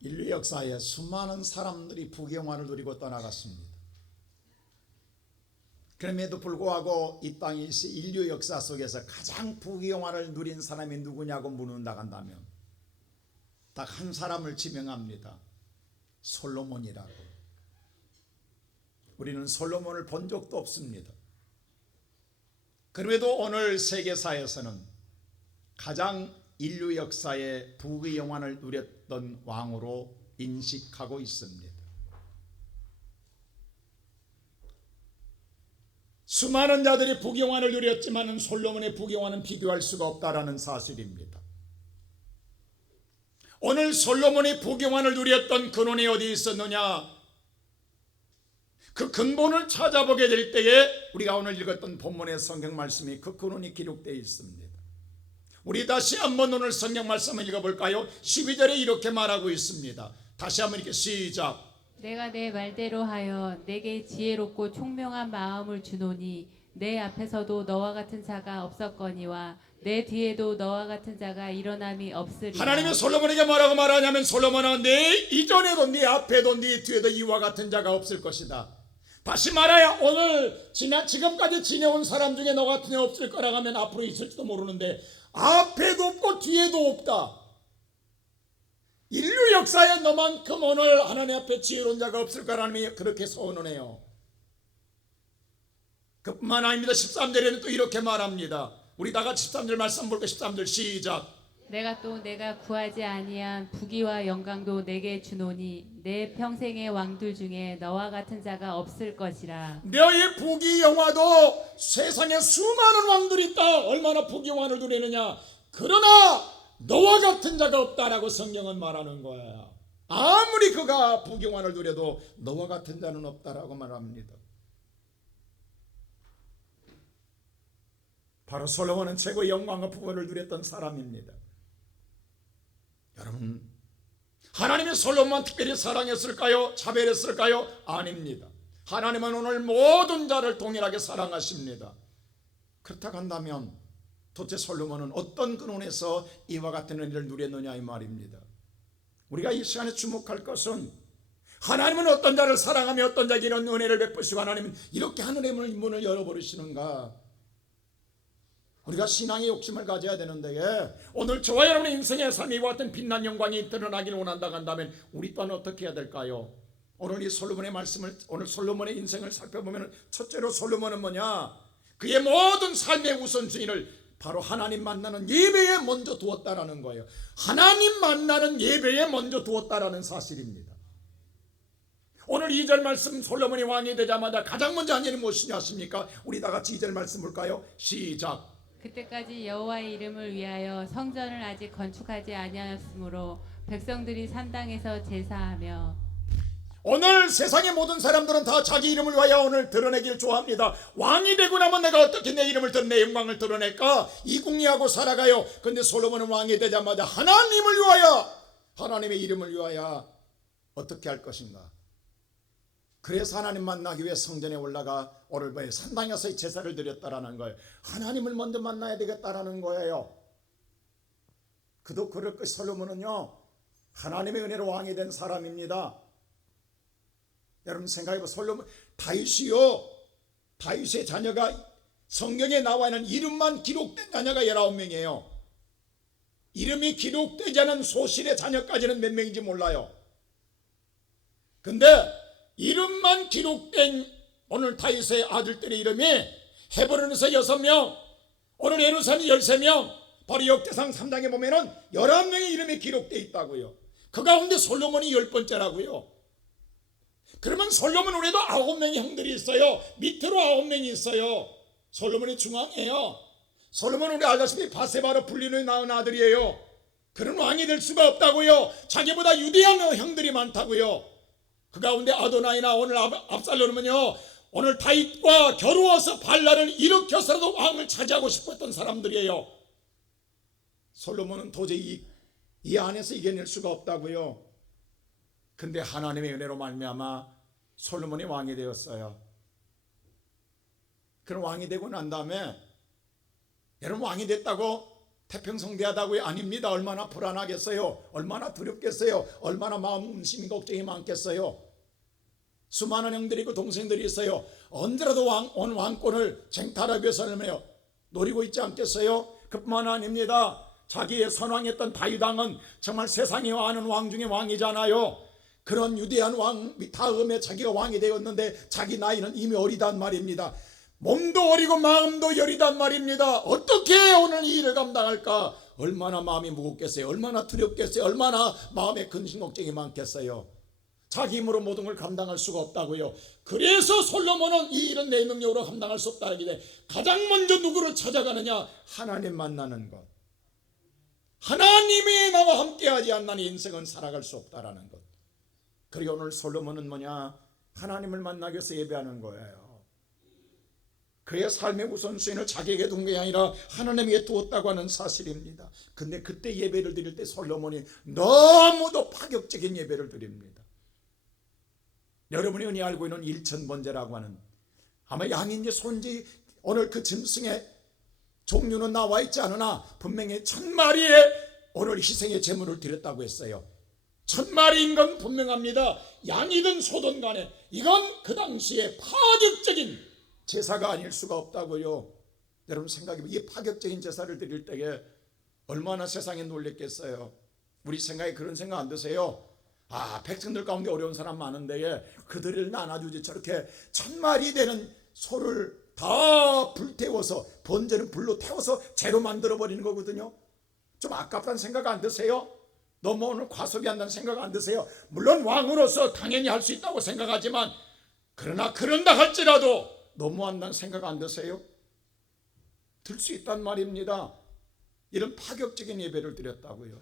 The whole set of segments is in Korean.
인류 역사에 수많은 사람들이 부귀영화를 누리고 떠나갔습니다. 그럼에도 불구하고 이 땅이 인류 역사 속에서 가장 부귀영화를 누린 사람이 누구냐고 묻는다간다면 딱 한 사람을 지명합니다. 솔로몬이라고. 우리는 솔로몬을 본 적도 없습니다. 그럼에도 오늘 세계사에서는 가장 인류 역사에 부귀영화를 누렸던 왕으로 인식하고 있습니다. 수많은 자들이 부귀영화를 누렸지만 솔로몬의 부귀영화는 비교할 수가 없다라는 사실입니다. 오늘 솔로몬이 부귀영화를 누렸던 근원이 어디 있었느냐? 그 근본을 찾아보게 될 때에 우리가 오늘 읽었던 본문의 성경 말씀이 그 근원이 기록되어 있습니다. 우리 다시 한번 오늘 성경 말씀을 읽어볼까요? 12절에 이렇게 말하고 있습니다. 다시 한번 이렇게 시작. 내가 내 말대로 하여 내게 지혜롭고 총명한 마음을 주노니 내 앞에서도 너와 같은 자가 없었거니와 내 뒤에도 너와 같은 자가 일어남이 없으리라. 하나님이 솔로몬에게 뭐라고 말하냐면 솔로몬아, 네 이전에도 네 앞에도 네 뒤에도 이와 같은 자가 없을 것이다. 다시 말하여 오늘 지금까지 지내온 사람 중에 너 같은 애 없을 거라고 하면 앞으로 있을지도 모르는데 앞에도 없고 뒤에도 없다. 인류 역사에 너만큼 오늘 하나님 앞에 지혜로운 자가 없을 거라 하나님이 그렇게 선언해요. 그뿐만 아닙니다. 13절에는 또 이렇게 말합니다. 우리 다 같이 13절 말씀 볼까요? 13절 시작. 내가 구하지 아니한 부귀와 영광도 내게 주노니 내 평생의 왕들 중에 너와 같은 자가 없을 것이라. 너의 부귀 영화도 세상에 수많은 왕들이 있다. 얼마나 부귀 영화를 누리느냐. 그러나 너와 같은 자가 없다라고 성경은 말하는 거야. 아무리 그가 부귀 영화를 누려도 너와 같은 자는 없다라고 말합니다. 바로 솔로몬은 최고의 영광과 부귀를 누렸던 사람입니다. 여러분, 하나님이 솔로몬만 특별히 사랑했을까요? 차별했을까요? 아닙니다. 하나님은 오늘 모든 자를 동일하게 사랑하십니다. 그렇다고 한다면 도대체 솔로몬은 어떤 근원에서 이와 같은 은혜를 누렸느냐 이 말입니다. 우리가 이 시간에 주목할 것은 하나님은 어떤 자를 사랑하며 어떤 자에게 이런 은혜를 베푸시고 하나님은 이렇게 하늘의 문을 열어버리시는가. 우리가 신앙의 욕심을 가져야 되는데 오늘 저와 여러분의 인생의 삶이 이와 같은 빛난 영광이 드러나기를 원한다고 한다면 우리 또한 어떻게 해야 될까요? 오늘 이 솔로몬의 말씀을, 오늘 솔로몬의 인생을 살펴보면 첫째로 솔로몬은 뭐냐? 그의 모든 삶의 우선순위를 바로 하나님 만나는 예배에 먼저 두었다라는 거예요. 하나님 만나는 예배에 먼저 두었다라는 사실입니다. 오늘 2절 말씀, 솔로몬이 왕이 되자마자 가장 먼저 한 일이 무엇이냐 하십니까? 우리 다 같이 2절 말씀 볼까요? 시작. 그때까지 여호와의 이름을 위하여 성전을 아직 건축하지 아니하였으므로 백성들이 산당에서 제사하며. 오늘 세상의 모든 사람들은 다 자기 이름을 위하여 오늘 드러내길 좋아합니다. 왕이 되고 나면 내가 어떻게 내 이름을 내 영광을 드러낼까? 이궁리하고 살아가요. 근데 솔로몬은 왕이 되자마자 하나님을 위하여, 하나님의 이름을 위하여 어떻게 할 것인가? 그래서 하나님 만나기 위해 성전에 올라가 오늘 산당에서 제사를 드렸다라는 거예요. 하나님을 먼저 만나야 되겠다라는 거예요. 그도 그럴 것. 솔로몬은요 하나님의 은혜로 왕이 된 사람입니다. 여러분 생각해봐. 솔로몬, 다윗의 자녀가 성경에 나와 있는 이름만 기록된 자녀가 19명이에요. 이름이 기록되지 않은 소실의 자녀까지는 몇 명인지 몰라요. 근데 이름만 기록된 오늘 다윗의 아들들의 이름이 헤브론에서 6명, 오늘 예루살렘 13명, 바로 역대상 3장에 보면은 11명의 이름이 기록되어 있다고요. 그 가운데 솔로몬이 10번째라고요. 그러면 솔로몬 우리도 9명의 형들이 있어요. 밑으로 9명이 있어요. 솔로몬이 중앙이에요. 솔로몬 우리 알다시피 바세바로 불리는 낳은 아들이에요. 그런 왕이 될 수가 없다고요. 자기보다 유대한 형들이 많다고요. 그 가운데 아도나이나 오늘 압살롬은요 오늘 다윗과 겨루어서 반란을 일으켜서라도 왕을 차지하고 싶었던 사람들이에요. 솔로몬은 도저히 이 안에서 이겨낼 수가 없다고요. 근데 하나님의 은혜로 말미암아 솔로몬이 왕이 되었어요. 그럼 왕이 되고 난 다음에 여러분 왕이 됐다고 태평성대하다고요? 아닙니다. 얼마나 불안하겠어요? 얼마나 두렵겠어요? 얼마나 마음 심이 걱정이 많겠어요? 수많은 형들이 있고 동생들이 있어요. 언제라도 왕권을 쟁탈하기 위해서 노리고 있지 않겠어요? 그뿐만 아닙니다. 자기의 선왕했던 다윗 왕은 정말 세상에 아는 왕 중에 왕이잖아요. 그런 위대한 왕 다음에 자기가 왕이 되었는데 자기 나이는 이미 어리단 말입니다. 몸도 어리고 마음도 여리단 말입니다. 어떻게 오늘 이 일을 감당할까? 얼마나 마음이 무겁겠어요? 얼마나 두렵겠어요? 얼마나 마음에 근심 걱정이 많겠어요? 자기 힘으로 모든 걸 감당할 수가 없다고요. 그래서 솔로몬은 이 일은 내 능력으로 감당할 수 없다 하기에 가장 먼저 누구를 찾아가느냐? 하나님 만나는 것. 하나님이 나와 함께하지 않는 인생은 살아갈 수 없다라는 것. 그리고 오늘 솔로몬은 뭐냐? 하나님을 만나기 위해서 예배하는 거예요. 그의 삶의 우선순위를 자기에게 둔 게 아니라 하나님에게 두었다고 하는 사실입니다. 근데 그때 예배를 드릴 때 솔로몬이 너무도 파격적인 예배를 드립니다. 여러분이 흔히 알고 있는 일천번제라고 하는, 아마 양인지 소인지 오늘 그 짐승의 종류는 나와 있지 않으나 분명히 1000마리의 오늘 희생의 제물을 드렸다고 했어요. 1000마리인 건 분명합니다. 양이든 소든 간에 이건 그 당시에 파격적인 제사가 아닐 수가 없다고요. 여러분 생각해보면 이 파격적인 제사를 드릴 때에 얼마나 세상에 놀랬겠어요. 우리 생각에 그런 생각 안 드세요? 백성들 가운데 어려운 사람 많은데 그들을 나눠주지 저렇게 1000마리 되는 소를 다 불태워서, 번제는 불로 태워서 재로 만들어버리는 거거든요. 좀 아깝다는 생각 안 드세요? 너무 오늘 과소비한다는 생각 안 드세요? 물론 왕으로서 당연히 할 수 있다고 생각하지만, 그러나 그런다 할지라도 너무한다는 생각 안 드세요? 들 수 있단 말입니다. 이런 파격적인 예배를 드렸다고요.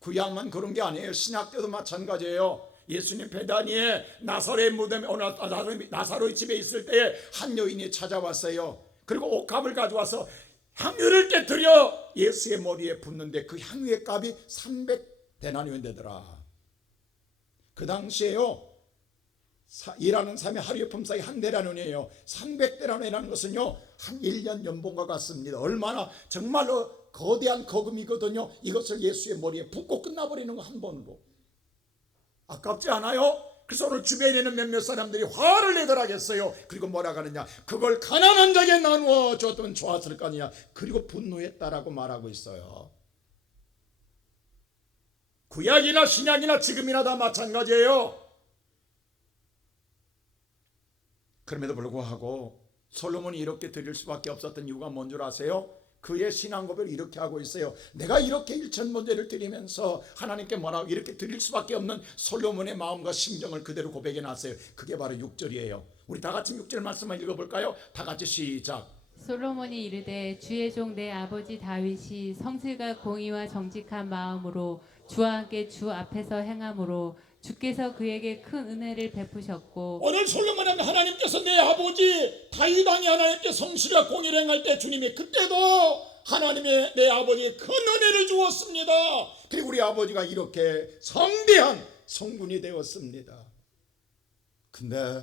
구약만 그런 게 아니에요. 신약 때도 마찬가지예요. 예수님 베다니에 나사로의 무덤에 나사로의 집에 있을 때에 한 여인이 찾아왔어요. 그리고 옥합을 가져와서 향유를 깨뜨려 예수의 머리에 붓는데 그 향유의 값이 300데나리온 되더라. 그 당시에요, 일하는 사람의 하루의 품삯이 한 데나리온이에요. 300데나리온이라는 것은요 한 1년 연봉과 같습니다. 얼마나 정말로 거대한 거금이거든요. 이것을 예수의 머리에 붓고 끝나버리는 거 한 번으로. 아깝지 않아요? 그래서 오늘 주변에 있는 몇몇 사람들이 화를 내더라겠어요. 그리고 뭐라 하느냐? 그걸 가난한 자에게 나누어 줬으면 좋았을 거 아니냐. 그리고 분노했다라고 말하고 있어요. 구약이나 신약이나 지금이나 다 마찬가지예요. 그럼에도 불구하고 솔로몬이 이렇게 드릴 수밖에 없었던 이유가 뭔 줄 아세요? 그의 신앙 고백을 이렇게 하고 있어요. 내가 이렇게 일천번제를 드리면서 하나님께 뭐라고 이렇게 드릴 수밖에 없는 솔로몬의 마음과 심정을 그대로 고백해 놨어요. 그게 바로 6절이에요. 우리 다 같이 6절 말씀만 읽어볼까요? 다 같이 시작. 솔로몬이 이르되 주의 종 내 아버지 다윗이 성실과 공의와 정직한 마음으로 주와 함께 주 앞에서 행함으로 주께서 그에게 큰 은혜를 베푸셨고, 오늘 솔로몬은 하나님께서 내 아버지 다윗 왕이 하나님께 성실과 공의를 행할 때 주님이 그때도 하나님의 내 아버지에 큰 은혜를 주었습니다. 그리고 우리 아버지가 이렇게 성대한 성군이 되었습니다. 근데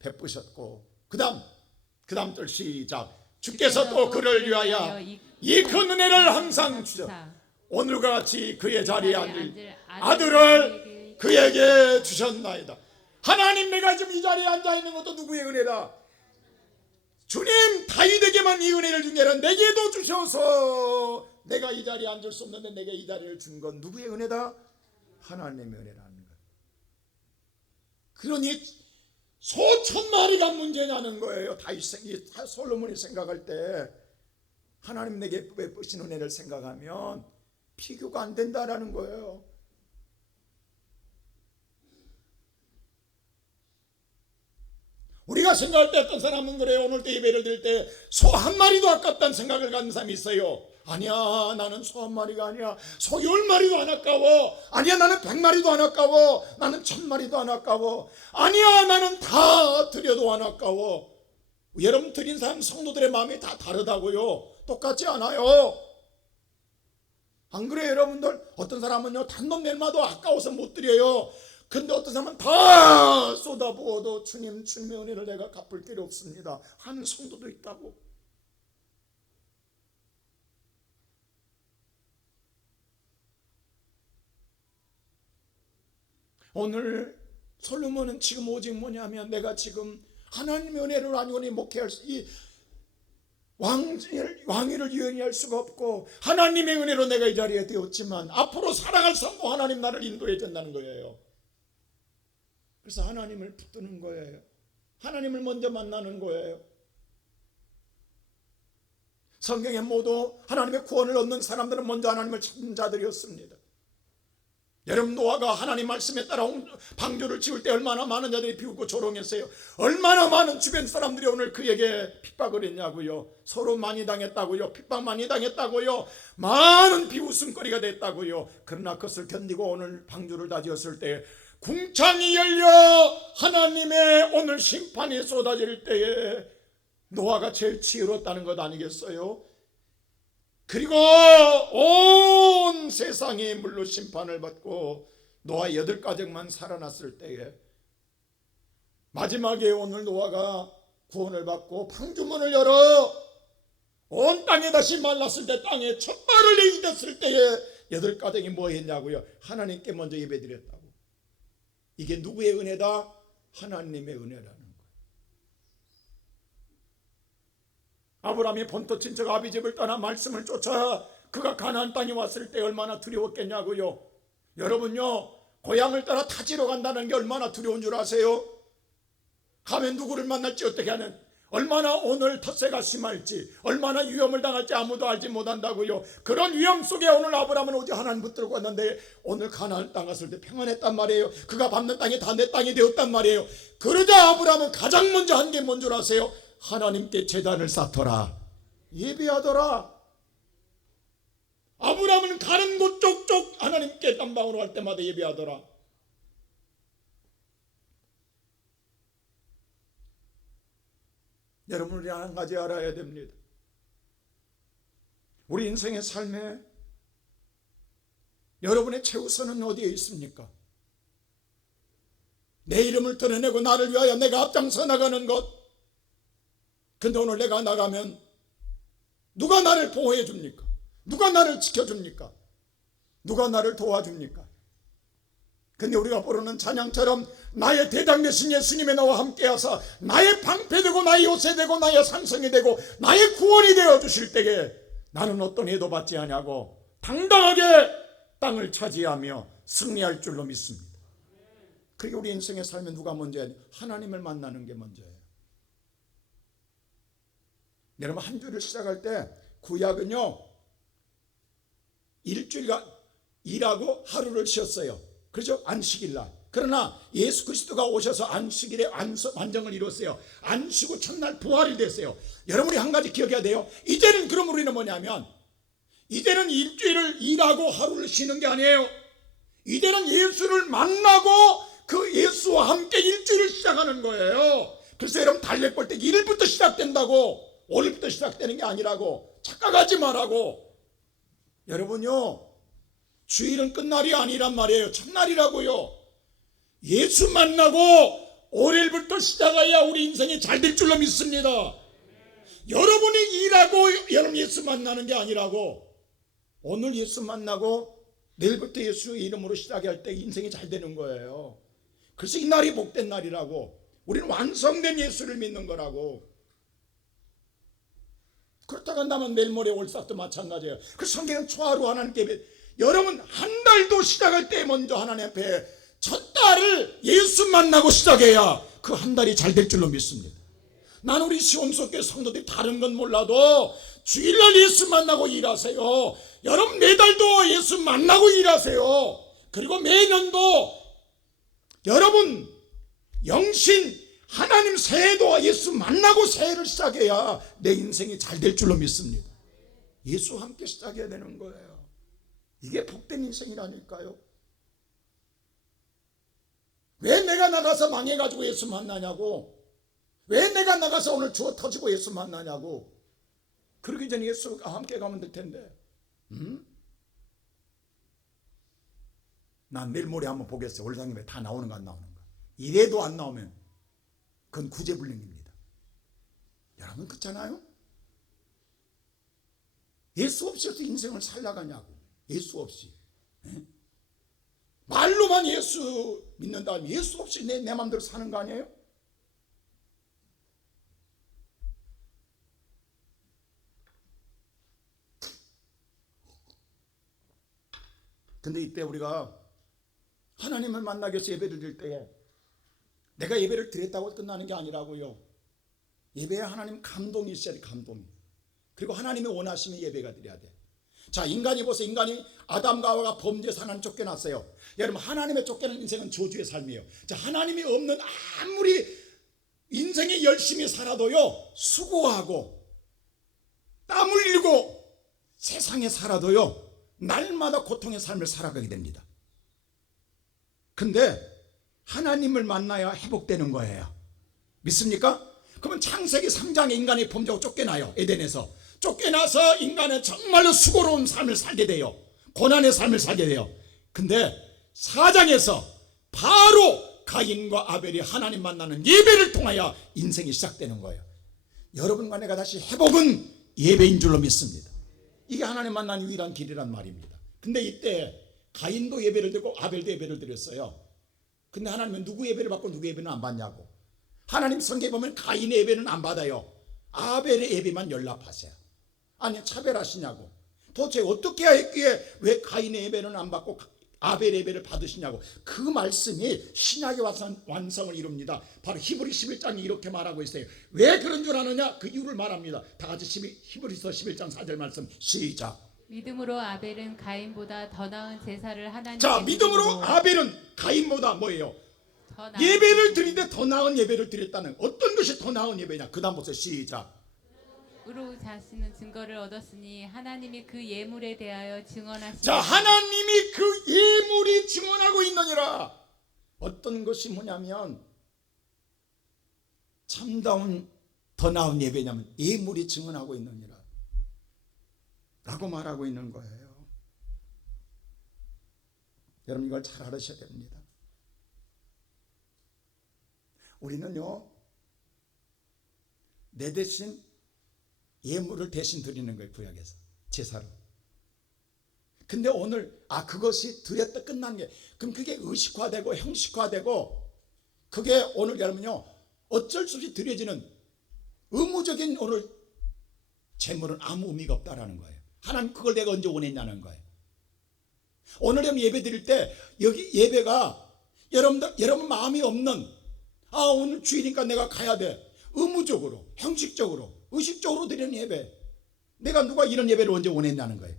베푸셨고 그 다음 절 시작. 주께서 또 그를 위하여 이 큰 은혜를 항상 주셔 오늘과 같이 그의 자리에 앉을 아들을 그에게 주셨나이다. 하나님, 내가 지금 이 자리에 앉아있는 것도 누구의 은혜다? 주님, 다윗에게만 이 은혜를 준 게 아니라 내게도 주셔서 내가 이 자리에 앉을 수 없는데 내게 이 자리를 준 건 누구의 은혜다? 하나님의 은혜라는 것. 그러니 수천 마리가 문제냐는 거예요. 솔로몬이 생각할 때 하나님 내게 베푸신 은혜를 생각하면 비교가 안 된다라는 거예요. 우리가 생각할 때 어떤 사람은 그래요. 오늘도 예배를 드릴 때 소 한 마리도 아깝다는 생각을 갖는 사람이 있어요. 아니야, 나는 소 한 마리가 아니야. 소 10마리도 안 아까워. 아니야, 나는 100마리도 안 아까워. 나는 1000마리도 안 아까워. 아니야, 나는 다 드려도 안 아까워. 여러분 드린 사람 성도들의 마음이 다 다르다고요. 똑같지 않아요. 안 그래요, 여러분들? 어떤 사람은요 단돈 멜마도 아까워서 못 드려요. 근데 어떤 사람은 다 쏟아부어도 주님의 은혜를 내가 갚을 길이 없습니다 하는 성도도 있다고. 오늘 솔로몬은 지금 오직 뭐냐면 내가 지금 하나님의 은혜를 완전히 목회할 이 왕위를 유연히 수가 없고 하나님의 은혜로 내가 이 자리에 되었지만 앞으로 살아갈 삶도 하나님 나를 인도해 준다는 거예요. 그래서 하나님을 붙드는 거예요. 하나님을 먼저 만나는 거예요. 성경에 모두 하나님의 구원을 얻는 사람들은 먼저 하나님을 찾는 자들이었습니다. 여러분, 노아가 하나님 말씀에 따라 방주를 지을 때 얼마나 많은 자들이 비웃고 조롱했어요. 얼마나 많은 주변 사람들이 오늘 그에게 핍박을 했냐고요. 서로 많이 당했다고요. 핍박 많이 당했다고요. 많은 비웃음거리가 됐다고요. 그러나 그것을 견디고 오늘 방주를 다 지었을 때 궁창이 열려 하나님의 오늘 심판이 쏟아질 때에 노아가 제일 지혜로웠다는 것 아니겠어요? 그리고 온 세상이 물로 심판을 받고 노아 8가족만 살아났을 때에 마지막에 오늘 노아가 구원을 받고 방주문을 열어 온 땅에 다시 말랐을 때 땅에 첫 발을 내딛었을 때에 8가족이 뭐 했냐고요? 하나님께 먼저 예배드렸다고. 이게 누구의 은혜다? 하나님의 은혜라는 거예요. 아브라함이 본토 친척 아비집을 떠나 말씀을 쫓아 그가 가나안 땅에 왔을 때 얼마나 두려웠겠냐고요. 여러분요, 고향을 떠나 타지로 간다는 게 얼마나 두려운 줄 아세요? 가면 누구를 만날지 어떻게 하는, 얼마나 오늘 텃세가 심할지, 얼마나 위험을 당할지 아무도 알지 못한다고요. 그런 위험 속에 오늘 아브라함은 오직 하나님 붙들고 왔는데 오늘 가나안 땅 갔을 때 평안했단 말이에요. 그가 밟는 땅이 다 내 땅이 되었단 말이에요. 그러자 아브라함은 가장 먼저 한 게 뭔 줄 아세요? 하나님께 제단을 쌓더라, 예배하더라. 아브라함은 가는 곳 쪽쪽 하나님께 땀방으로 할 때마다 예배하더라. 여러분, 우리 한 가지 알아야 됩니다. 우리 인생의 삶에 여러분의 최우선은 어디에 있습니까? 내 이름을 드러내고 나를 위하여 내가 앞장서 나가는 것. 근데 오늘 내가 나가면 누가 나를 보호해 줍니까? 누가 나를 지켜줍니까? 누가 나를 도와줍니까? 근데 우리가 부르는 찬양처럼 나의 대장 되신 예수님의 나와 함께 하사 나의 방패되고 나의 요새되고 나의 산성이 되고 나의 구원이 되어 주실 때에 나는 어떤 해도 받지 아니하고 당당하게 땅을 차지하며 승리할 줄로 믿습니다. 그게 우리 인생의 삶에 누가 먼저야? 하나님을 만나는 게 먼저예요. 여러분, 한 주를 시작할 때 구약은요, 일주일간 일하고 하루를 쉬었어요. 그렇죠? 안식일날. 그러나 예수 그리스도가 오셔서 안식일에 완성을 이뤘어요. 안 쉬고 첫날 부활이 됐어요. 여러분이 한 가지 기억해야 돼요. 이제는 그럼 우리는 뭐냐면 이제는 일주일을 일하고 하루를 쉬는 게 아니에요. 이제는 예수를 만나고 그 예수와 함께 일주일을 시작하는 거예요. 그래서 여러분, 달력 볼 때 일부터 시작된다고, 오늘부터 시작되는 게 아니라고 착각하지 말라고. 여러분요, 주일은 끝날이 아니란 말이에요. 첫날이라고요. 예수 만나고 오늘부터 시작해야 우리 인생이 잘 될 줄로 믿습니다. 여러분이 일하고 여러분 예수 만나는 게 아니라고. 오늘 예수 만나고 내일부터 예수 이름으로 시작할 때 인생이 잘 되는 거예요. 그래서 이 날이 복된 날이라고. 우리는 완성된 예수를 믿는 거라고. 그렇다고 한다면 내일 모레 올싹도 마찬가지예요. 그 성경은 초하루 하나님께 여러분 한 달도 시작할 때 먼저 하나님 앞에 첫 달을 예수 만나고 시작해야 그 한 달이 잘 될 줄로 믿습니다. 나는 우리 시온속교 성도들이 다른 건 몰라도 주일날 예수 만나고 일하세요. 여러분 매달도 예수 만나고 일하세요. 그리고 매년도 여러분 영신 하나님 새해도 예수 만나고 새해를 시작해야 내 인생이 잘 될 줄로 믿습니다. 예수와 함께 시작해야 되는 거예요. 이게 복된 인생이라니까요. 왜 내가 나가서 망해가지고 예수 만나냐고. 왜 내가 나가서 오늘 주워 터지고 예수 만나냐고. 그러기 전에 예수와 함께 가면 될 텐데. 난 내일 모레 한번 보겠어요. 올장님에 다 나오는가 안 나오는가. 이래도 안 나오면 그건 구제불능입니다. 여러분 그렇잖아요. 예수 없이 어떻게 인생을 살아가냐고. 예수 없이. 말로만 나만 예수 믿는다면 예수 없이 내 마음대로 사는 거 아니에요? 근데 이때 우리가 하나님을 만나기 위해서 예배를 드릴 때에 내가 예배를 드렸다고 끝나는 게 아니라고요. 예배에 하나님 감동이 있어야 돼. 감동이. 그리고 하나님이 원하시면 예배가 드려야 돼. 자, 인간이 보세요. 인간이 아담과 하와가 범죄해서 하나님 쫓겨났어요. 여러분, 하나님의 쫓겨난 인생은 저주의 삶이에요. 자, 하나님이 없는 아무리 인생에 열심히 살아도요, 수고하고 땀 흘리고 세상에 살아도요, 날마다 고통의 삶을 살아가게 됩니다. 근데 하나님을 만나야 회복되는 거예요. 믿습니까? 그러면 창세기 3장에 인간이 범죄하고 쫓겨나요. 에덴에서 쫓겨나서 인간은 정말로 수고로운 삶을 살게 돼요. 고난의 삶을 살게 돼요. 근데 4장에서 바로 가인과 아벨이 하나님 만나는 예배를 통하여 인생이 시작되는 거예요. 여러분과 내가 다시 회복은 예배인 줄로 믿습니다. 이게 하나님 만나는 유일한 길이란 말입니다. 근데 이때 가인도 예배를 드리고 아벨도 예배를 드렸어요. 근데 하나님은 누구 예배를 받고 누구 예배는 안 받냐고. 하나님 성경에 보면 가인의 예배는 안 받아요. 아벨의 예배만 연락하세요. 아니, 차별하시냐고. 도대체 어떻게 했기에 왜 가인의 예배는 안 받고 아벨의 예배를 받으시냐고. 그 말씀이 신약의 완성을 이룹니다. 바로 히브리 11장이 이렇게 말하고 있어요. 왜 그런 줄 아느냐? 그 이유를 말합니다. 다 같이 히브리서 11장 4절 말씀 시작. 믿음으로 아벨은 가인보다 더 나은 제사를 하나님께 자, 믿음으로 드리고 아벨은 가인보다 뭐예요? 더 나은 예배를 드리는데 더 나은 예배를 드렸다는, 어떤 것이 더 나은 예배냐? 그 다음 보세요. 시작. 으로 자신은 증거를 얻었으니 하나님이 그 예물에 대하여 증언하시니. 자, 하나님이 그 예물이 증언하고 있느니라. 어떤 것이 뭐냐면 참다운 더 나은 예배냐면 예물이 증언하고 있느니라 라고 말하고 있는 거예요. 여러분, 이걸 잘 알으셔야 됩니다. 우리는요, 내 대신 예물을 대신 드리는 거예요. 구약에서 제사로. 근데 오늘 그것이 드렸다 끝난 게, 그럼 그게 의식화되고 형식화되고, 그게 오늘 여러분요, 어쩔 수 없이 드려지는 의무적인 오늘 제물은 아무 의미가 없다라는 거예요. 하나님 그걸 내가 언제 원했냐는 거예요. 오늘 예배 드릴 때 여기 예배가 여러분 마음이 없는, 오늘 주일이니까 내가 가야 돼, 의무적으로 형식적으로 의식적으로 드리는 예배, 내가 누가 이런 예배를 언제 원했냐는 거예요.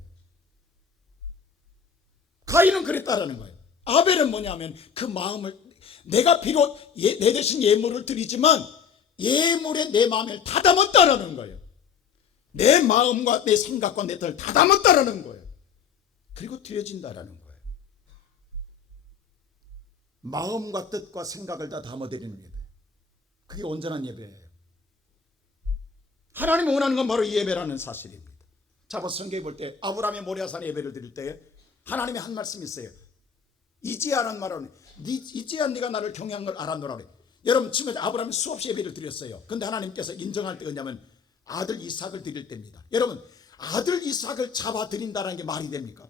가인은 그랬다라는 거예요. 아벨은 뭐냐면 그 마음을, 내가 비록 내 대신 예물을 드리지만 예물에 내 마음을 다 담았다라는 거예요. 내 마음과 내 생각과 내 뜻을 다 담았다라는 거예요. 그리고 드려진다라는 거예요. 마음과 뜻과 생각을 다 담아드리는 예배, 그게 온전한 예배예요. 하나님이 원하는 건 바로 이 예배라는 사실입니다. 자, 성경에 볼 때 아브라함의 모리아산에 예배를 드릴 때 하나님이 한 말씀이 있어요. 이제야라는 말은, 이제야 네가 나를 경외한 걸 알았노라 그래. 여러분, 지금 아브라함이 수없이 예배를 드렸어요. 근데 하나님께서 인정할 때가 뭐냐면 아들 이삭을 드릴 때입니다. 여러분, 아들 이삭을 잡아 드린다는 게 말이 됩니까?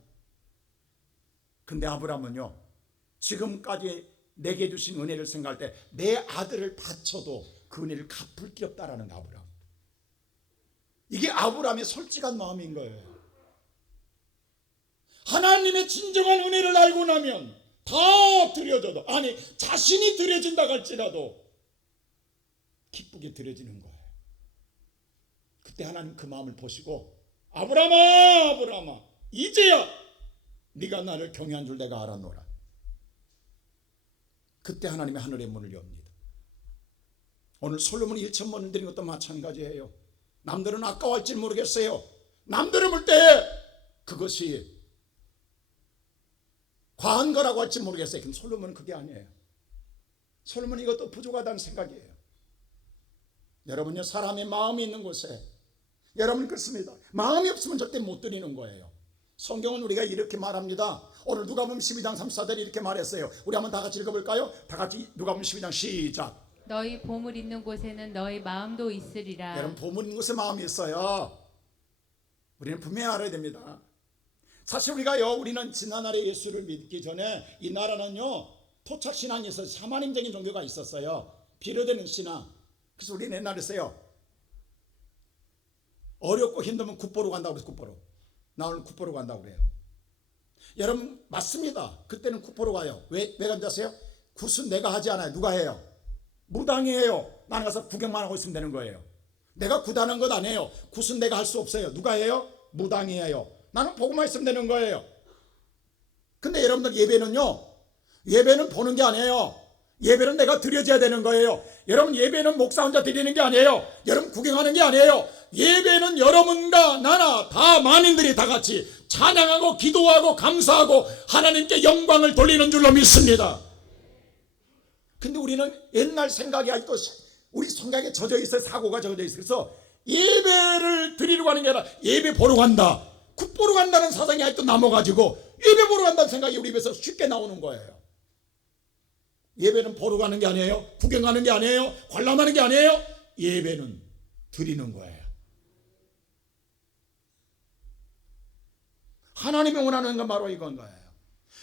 근데 아브라함은요, 지금까지 내게 주신 은혜를 생각할 때 내 아들을 바쳐도 그 은혜를 갚을 게 없다라는 아브라함. 이게 아브라함의 솔직한 마음인 거예요. 하나님의 진정한 은혜를 알고 나면 다 드려져도, 아니 자신이 드려진다 할지라도 기쁘게 드려지는 거예요. 그때 하나님 그 마음을 보시고, 아브라함아, 아브라함아, 이제야 네가 나를 경외한 줄 내가 알았노라. 그때 하나님의 하늘의 문을 엽니다. 오늘 솔로몬이 1,000번을 드린 것도 마찬가지예요. 남들은 아까워할지 모르겠어요. 남들을 볼 때 그것이 과한 거라고 할지 모르겠어요. 근데 솔로몬은 그게 아니에요. 솔로몬은 이것도 부족하다는 생각이에요. 여러분요, 사람의 마음이 있는 곳에, 여러분 그렇습니다. 마음이 없으면 절대 못 드리는 거예요. 성경은 우리가 이렇게 말합니다. 오늘 누가복음 12장 34절에 이렇게 말했어요. 우리 한번 다 같이 읽어볼까요? 다 같이 누가복음 12장 시작. 너희 보물 있는 곳에는 너희 마음도 있으리라. 여러분, 보물 있는 곳에 마음이 있어요. 우리는 분명히 알아야 됩니다. 사실 우리는 지난날에 예수를 믿기 전에 이 나라는요 토착 신앙이 있어서 샤머니즘적인 종교가 있었어요. 비례되는 신앙. 그래서 우리는 옛날에 써요. 어렵고 힘들면 굿보로 간다고 그래서 굿보로. 나 오늘 굿보로 간다고 그래요. 여러분 맞습니다. 그때는 굿보로 가요. 왜 간지 아세요? 굿은 내가 하지 않아요. 누가 해요? 무당이 해요. 나는 가서 구경만 하고 있으면 되는 거예요. 내가 굿하는 것 아니에요. 굿은 내가 할 수 없어요. 누가 해요? 무당이 해요. 나는 보고만 있으면 되는 거예요. 근데 여러분들 예배는 보는 게 아니에요. 예배는 내가 드려줘야 되는 거예요. 여러분 예배는 목사 혼자 드리는 게 아니에요. 여러분 구경하는 게 아니에요. 예배는 여러분과 나나 다 만인들이 다 같이 찬양하고 기도하고 감사하고 하나님께 영광을 돌리는 줄로 믿습니다. 근데 우리는 옛날 생각이 아직도 우리 생각에 젖어 있어요. 사고가 젖어 있어요. 그래서 예배를 드리러 가는 게 아니라 예배 보러 간다. 굿 보러 간다는 사상이 아직도 남아가지고 예배 보러 간다는 생각이 우리 입에서 쉽게 나오는 거예요. 예배는 보러 가는 게 아니에요. 구경하는 게 아니에요. 관람하는 게 아니에요. 예배는 드리는 거예요. 하나님이 원하는 건 바로 이건 거예요.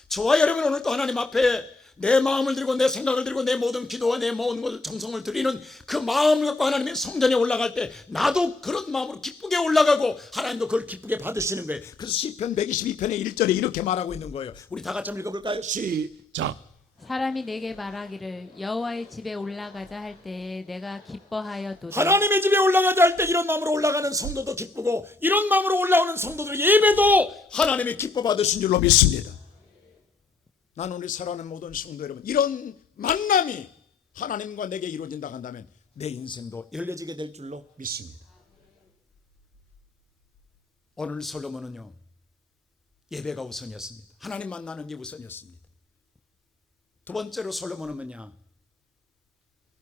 저와 여러분 오늘 또 하나님 앞에 내 마음을 드리고 내 생각을 드리고 내 모든 기도와 내 모든 것을 정성을 드리는 그 마음을 갖고 하나님의 성전에 올라갈 때 나도 그런 마음으로 기쁘게 올라가고 하나님도 그걸 기쁘게 받으시는 거예요. 그래서 시편 122편의 1절에 이렇게 말하고 있는 거예요. 우리 다 같이 한번 읽어볼까요? 시작. 사람이 내게 말하기를 여호와의 집에 올라가자 할 때에 내가 기뻐하였도다. 하나님의 집에 올라가자 할 때 이런 마음으로 올라가는 성도도 기쁘고 이런 마음으로 올라오는 성도들 예배도 하나님이 기뻐 받으신 줄로 믿습니다. 나는 우리 사랑하는 모든 성도 여러분 이런 만남이 하나님과 내게 이루어진다 한다면 내 인생도 열려지게 될 줄로 믿습니다. 오늘 솔로몬은요 예배가 우선이었습니다. 하나님 만나는 게 우선이었습니다. 두 번째로 솔로몬은 뭐냐?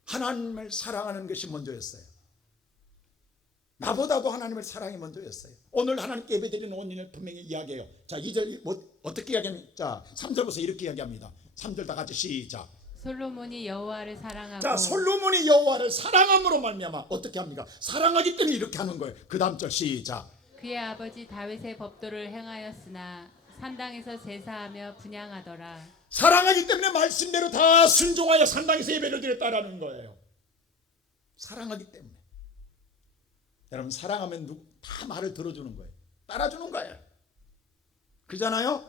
하나님을 사랑하는 것이 먼저였어요. 나보다도 하나님을 사랑이 먼저였어요. 오늘 하나님께 예배드리는 원인을 분명히 이야기해요. 자, 2절 어떻게 이야기합니까? 자, 3절부터 이렇게 이야기합니다. 3절 다 같이 시작. 솔로몬이 여호와를 사랑하고 자, 솔로몬이 여호와를 사랑함으로 말미암아 어떻게 합니까? 사랑하기 때문에 이렇게 하는 거예요. 그 다음 절 시작. 그의 아버지 다윗의 법도를 행하였으나 산당에서 제사하며 분향하더라. 사랑하기 때문에 말씀대로 다 순종하여 산당에서 예배를 드렸다라는 거예요. 사랑하기 때문에. 여러분 사랑하면 다 말을 들어주는 거예요. 따라주는 거예요. 그러잖아요.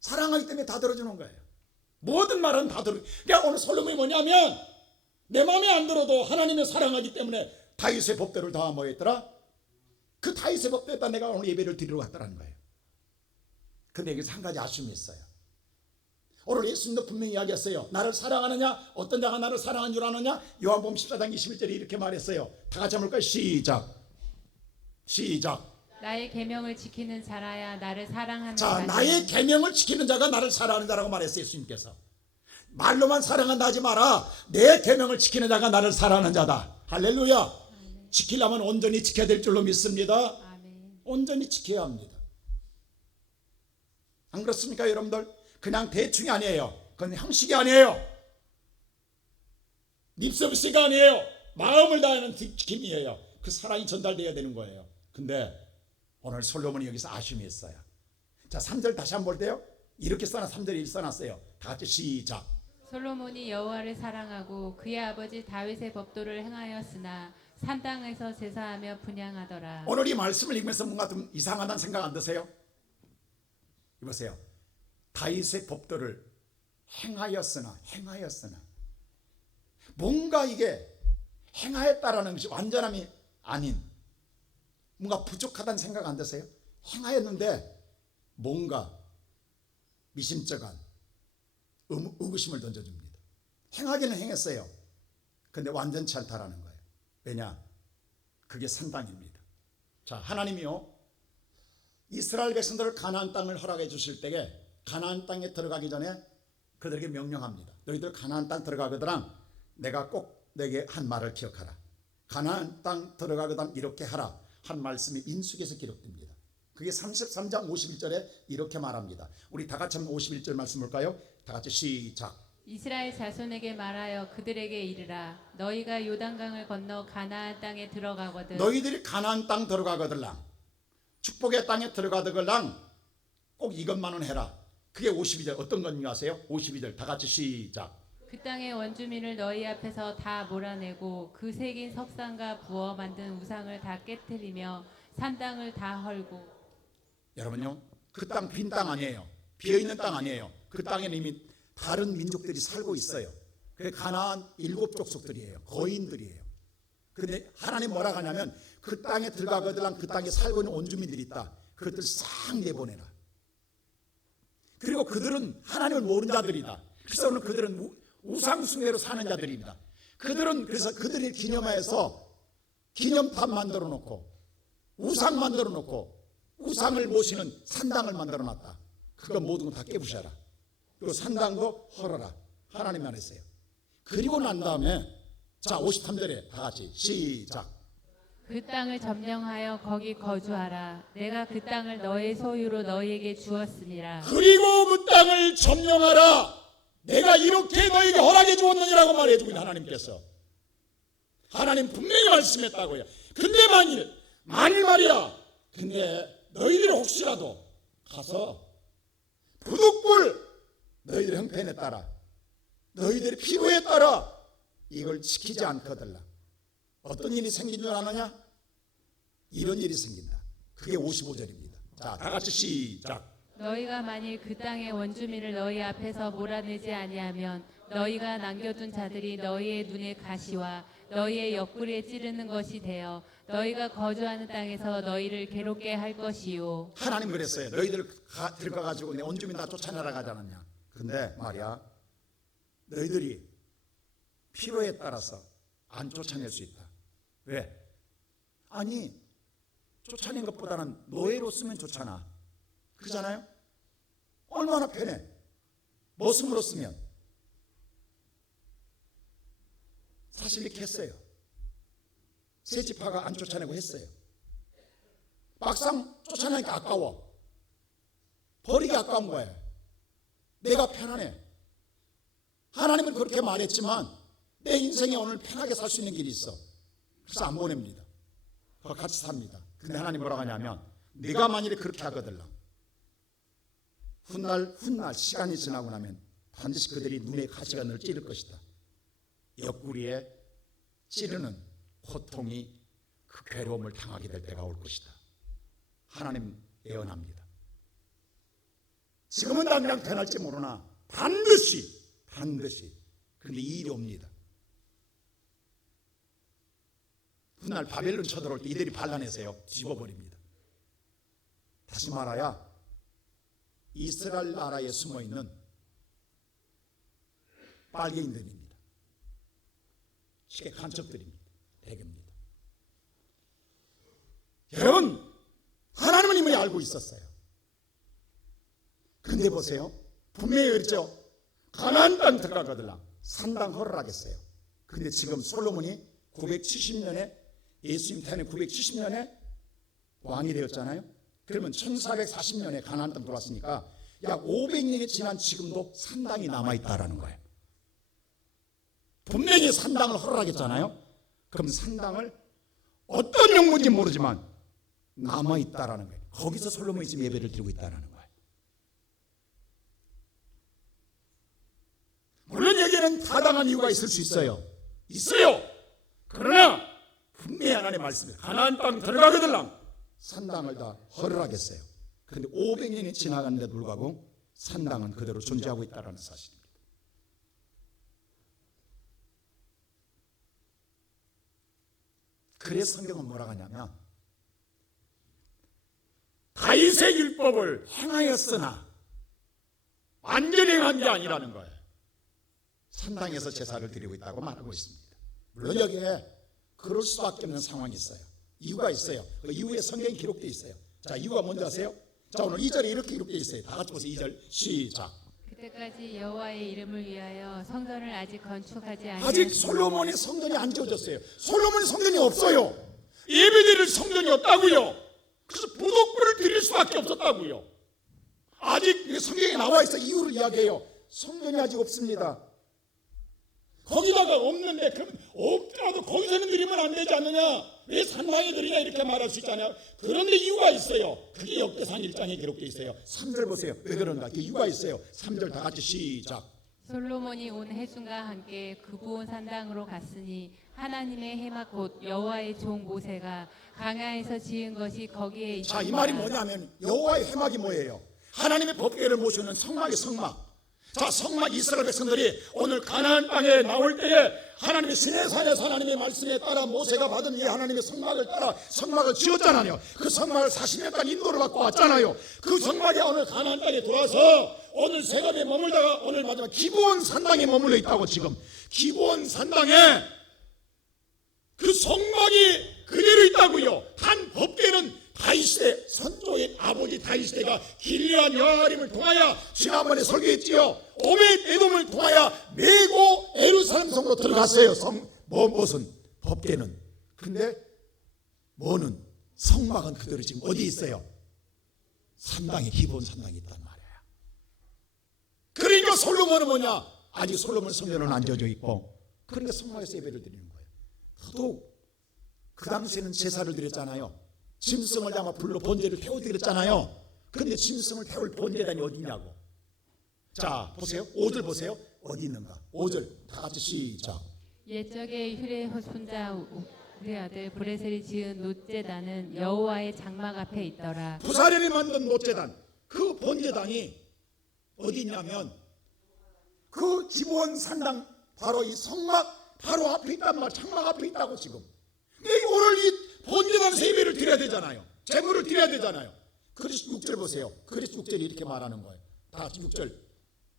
사랑하기 때문에 다 들어주는 거예요. 모든 말은 다 들어. 그러니까 오늘 솔로몬이 뭐냐면 내 마음에 안 들어도 하나님을 사랑하기 때문에 다윗의 법대로 다 뭐였더라? 그 다윗의 법대로다 내가 오늘 예배를 드리러 갔다라는 거예요. 근데 여기서 한 가지 아쉬움이 있어요. 오늘 예수님도 분명히 이야기했어요. 나를 사랑하느냐? 어떤 자가 나를 사랑한 줄 아느냐? 요한복음 14장 21절에 이렇게 말했어요. 다 같이 한번 볼까요? 시작. 나의 계명을 지키는 자라야 나를 사랑하는 자, 자니. 나의 계명을 지키는 자가 나를 사랑하는 자라고 말했어요. 예수님께서. 말로만 사랑한다 하지 마라. 내 계명을 지키는 자가 나를 사랑하는 자다. 할렐루야. 아멘. 지키려면 온전히 지켜야 될 줄로 믿습니다. 아멘. 온전히 지켜야 합니다. 안 그렇습니까 여러분들? 그냥 대충이 아니에요. 그건 형식이 아니에요. 립서비스가 아니에요. 마음을 다하는 지킴이에요. 그 사랑이 전달되어야 되는 거예요. 근데 오늘 솔로몬이 여기서 아쉬움이 있어요. 자, 3절 다시 한번 볼 때요. 이렇게 3절에 이렇게 써놨어요. 다 같이 시작. 솔로몬이 여호와를 사랑하고 그의 아버지 다윗의 법도를 행하였으나 산당에서 제사하며 분향하더라. 오늘 이 말씀을 읽으면서 뭔가 좀 이상하다는 생각 안 드세요? 이보세요. 다윗의 법도를 행하였으나 뭔가 이게 행하였다라는 것이 완전함이 아닌 뭔가 부족하다는 생각 안 드세요? 행하였는데 뭔가 미심쩍은 의구심을 던져줍니다. 행하기는 행했어요. 근데 완전치 않다라는 거예요. 왜냐? 그게 산당입니다. 자, 하나님이요 이스라엘 백성들을 가나안 땅을 허락해 주실 때에 가나안 땅에 들어가기 전에 그들에게 명령합니다. 너희들 가나안 땅 들어가거든 내가 꼭 내게 한 말을 기억하라. 가나안 땅 들어가거든 이렇게 하라 한 말씀이 인수기에서 기록됩니다. 그게 33장 51절에 이렇게 말합니다. 우리 다 같이 한번 51절 말씀 볼까요? 다 같이 시작. 이스라엘 자손에게 말하여 그들에게 이르라. 너희가 요단강을 건너 가나안 땅에 들어가거든 너희들이 가나안 땅 들어가거든 축복의 땅에 들어가거든 꼭 이것만은 해라. 그게 52절. 어떤 건지 아세요? 52절 다 같이 시작. 그 땅의 원주민을 너희 앞에서 다 몰아내고 그 새긴 석상과 부어 만든 우상을 다 깨뜨리며 산 땅을 다 헐고. 여러분요, 그 땅 빈 땅 아니에요. 비어있는 땅 아니에요. 그 땅에는 이미 다른 민족들이 살고 있어요. 그게 가나안 7족속들이에요. 거인들이에요. 그런데 하나님 뭐라 하냐면 그 땅에 들어가거들랑 그 땅에 살고 있는 원주민들이 있다. 그것들 싹 내보내라. 그리고 그들은 하나님을 모르는 자들이다. 그래서 오늘 그들은 우상 숭배로 사는 자들입니다. 그들은 그래서 그들을 기념하여서 기념탑 만들어 놓고 우상 만들어 놓고 우상을 모시는 산당을 만들어 놨다. 그거 모든 거 다 깨부셔라. 그리고 산당도 헐어라. 하나님만 했어요. 그리고 난 다음에 자 53절에 다 같이 시작. 그 땅을 점령하여 거기 거주하라. 내가 그 땅을 너의 소유로 너희에게 주었음이라. 그리고 그 땅을 점령하라. 내가 이렇게 너에게 허락해 주었느니라고 말해주고 있는 하나님께서. 하나님 분명히 말씀했다고요. 근데 만일 말이야. 근데 너희들이 혹시라도 가서 부득불 너희들의 형편에 따라 너희들의 필요에 따라 이걸 지키지 않거들라. 어떤 일이 생긴 줄 아느냐? 이런 일이 생긴다. 그게 55절입니다. 자, 다 같이 시작. 너희가 만일 그 땅의 원주민을 너희 앞에서 몰아내지 아니하면 너희가 남겨둔 자들이 너희의 눈에 가시와 너희의 옆구리에 찌르는 것이 되어 너희가 거주하는 땅에서 너희를 괴롭게 할 것이요. 하나님 그랬어요. 너희들 들어가가지고 내 원주민 다 쫓아내라 가지 않았냐. 근데 말이야, 너희들이 필요에 따라서 안 쫓아낼 수 있다. 왜? 아니, 쫓아낸 것보다는 노예로 쓰면 좋잖아. 그러잖아요? 얼마나 편해. 머슴으로 쓰면. 사실 이렇게 했어요. 세 지파가 안 쫓아내고 했어요. 막상 쫓아내니까 아까워. 버리기 아까운 거예요. 내가 편안해. 하나님은 그렇게 말했지만 내 인생에 오늘 편하게 살 수 있는 길이 있어. 그래서 안 보냅니다. 같이 삽니다. 근데 하나님 뭐라고 하냐면 네가 만일에 그렇게 하거들라 훗날 시간이 지나고 나면 반드시 그들이 눈에 가시가 널 찌를 것이다. 옆구리에 찌르는 고통이 그 괴로움을 당하게 될 때가 올 것이다. 하나님 예언합니다. 지금은 당장 변할지 모르나 반드시 그런데 이 일이 옵니다. 훗날 바벨론 쳐들어올 때 이들이 반란해서요 뒤집어버립니다. 다시 말하야 이스라엘 나라에 숨어있는 빨개인들입니다. 시계 간첩들입니다. 대개입니다. 여러분, 하나님은 이미 알고 있었어요. 근데 보세요. 분명히 그랬죠. 가나안 땅 들어가거들라 산당 허락하겠어요. 근데 지금 솔로몬이 970년에 예수님 태어난 970년에 왕이 되었잖아요. 그러면 1440년에 가나안 땅 들어왔으니까 약 500년이 지난 지금도 산당이 남아있다라는 거예요. 분명히 산당을 허락했잖아요. 그럼 산당을 어떤 용무인지 모르지만 남아있다라는 거예요. 거기서 솔로몬이 지금 예배를 드리고 있다라는 거예요. 물론 여기에는 타당한 이유가 있을 수 있어요. 그러나 분명히 하나님의 말씀이에요. 가나안 땅 들어가거들랑 산당을 다 허락했어요. 그런데 500년이 지나갔는데도 불구하고 산당은 그대로 존재하고 있다는 사실입니다. 그래서 성경은 뭐라고 하냐면 다윗의 율법을 행하였으나 완전히 행한 게 아니라는 거예요. 산당에서 제사를 드리고 있다고 말하고 있습니다. 물론 여기에 그럴 수밖에 없는 상황이 있어요. 이유가 있어요. 그 이유에 성경이 기록되어 있어요. 자, 이유가 뭔지 아세요? 자, 오늘 2절에 이렇게 기록되어 있어요. 다 같이 보세요. 2절 시작. 그때까지 여호와의 이름을 위하여 성전을 아직 건축하지 아니하였으니 아직 솔로몬의 성전이 안 지어졌어요. 솔로몬의 성전이 없어요. 예배드릴 성전이 없다고요. 그래서 부독불을 드릴 수밖에 없었다고요. 아직 성경에 나와 있어 이유를 이야기해요. 성전이 아직 없습니다. 거기다가 없는데 그럼 없더라도 거기서는 드리면 안 되지 않느냐? 왜 산당에 드리냐 이렇게 말할 수 있잖아요. 그런데 이유가 있어요. 그게 역대상 1장에 기록되어 있어요. 3절 보세요. 왜 그런가? 그 이유가 있어요. 3절 다 같이 시작. 솔로몬이 온 해중과 함께 그부온 산당으로 갔으니 하나님의 해막 곧 여호와의 종 모세가 강야에서 지은 것이 거기에 있더라. 자, 이 말이 뭐냐면 여호와의 해막이 뭐예요? 하나님의 법궤를 모시는 성막이 성막. 자, 성막 이스라엘 백성들이 오늘 가나안 땅에 나올 때에 하나님의 시내산에서 하나님의 말씀에 따라 모세가 받은 이 하나님의 성막을 따라 성막을 지었잖아요. 그 성막을 40년간 인도를 받고 왔잖아요. 그 성막이 오늘 가나안 땅에 들어와서 오늘 세갑에 머물다가 오늘 마지막 기브온 산당에 머물러 있다고. 지금 기브온 산당에 그 성막이 그대로 있다고요. 단 법궤는 다윗의 선조의 아버지 다윗의 길리앗 여아림을 통하여 지난번에 설교했지요. 오벳 에돔을 통하여 메고 예루살렘 성으로 들어갔어요. 무슨 법궤는. 근데 뭐는 성막은 그대로 지금 어디 있어요? 산당에, 기본 산당에 있단 말이에요. 그러니까 솔로몬은 뭐냐? 아직 솔로몬 성전은 안 지어져 있고, 그러니까 성막에서 예배를 드리는 거예요. 더더욱 그 당시에는 제사를 드렸잖아요. 짐승을 잡아 불로 번제를 태워드렸잖아요. 그런데 짐승을 태울 번제단이 어디 있냐고. 자, 보세요. 5절 보세요. 어디 있는가? 5절 다 같이 시작. 옛적에 휴레 손자 우리 아들 브레셀이 지은 놋제단은 여호와의 장막 앞에 있더라. 부사련이 만든 놋제단, 그 번제단이 어디 있냐면 그 기브온 산당 바로 이 성막 바로 앞에 있단 말, 장막 앞에 있다고. 지금 오늘 이 번제단에서 예배를 드려야 되잖아요. 제물을 드려야 되잖아요. 그래서 6절 보세요. 그래서 6절이 이렇게 말하는 거예요. 다 같이 6절.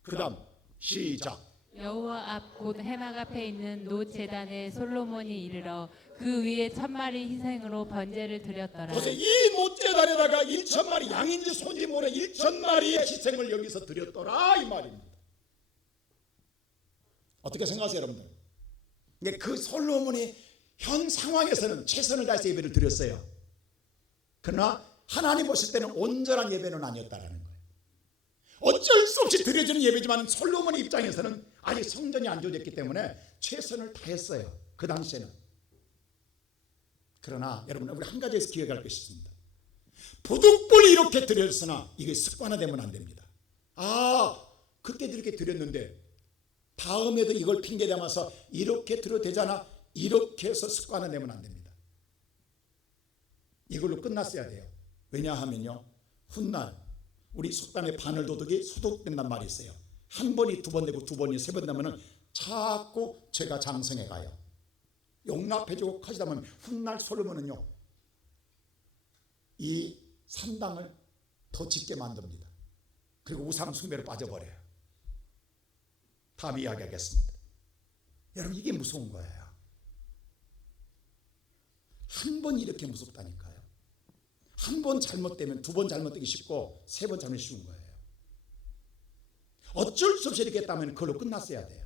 그 다음 시작. 여호와 앞 곧 해막 앞에 있는 놋제단에 솔로몬이 이르러 그 위에 1000마리 희생으로 번제를 드렸더라. 보세요. 이 놋제단에다가 1000마리 양인지 소인지 모르 1000마리의 희생을 여기서 드렸더라 이 말입니다. 어떻게 생각하세요 여러분들? 근데 그 솔로몬이 현 상황에서는 최선을 다해서 예배를 드렸어요. 그러나 하나님 보실 때는 온전한 예배는 아니었다라는 거예요. 어쩔 수 없이 드려지는 예배지만 솔로몬의 입장에서는 아직 성전이 안 지어졌기 때문에 최선을 다했어요. 그 당시에는. 그러나 여러분, 우리 한 가지에서 기억할 것이 있습니다. 부득불 이렇게 드렸으나 이게 습관화되면 안 됩니다. 아, 그렇게 이렇게 드렸는데 다음에도 이걸 핑계 대면서 이렇게 드려도 되잖아, 이렇게 해서 습관화되면 안 됩니다. 이걸로 끝났어야 돼요. 왜냐하면요, 훗날 우리 속담에 바늘도둑이 소독된단 말이 있어요. 한 번이 두 번 되고 두 번이 세 번 되면 자꾸 죄가 장성해 가요. 용납해주고 하시다 보면 훗날 솔로몬은요, 이 산당을 더 짓게 만듭니다. 그리고 우상 숭배로 빠져버려요. 다음 이야기하겠습니다. 여러분, 이게 무서운 거예요. 한 번 이렇게 무섭다니까요. 한 번 잘못되면 두 번 잘못되기 쉽고 세 번 잘못 쉬운 거예요. 어쩔 수 없이 이렇게 했다면 그걸로 끝났어야 돼요.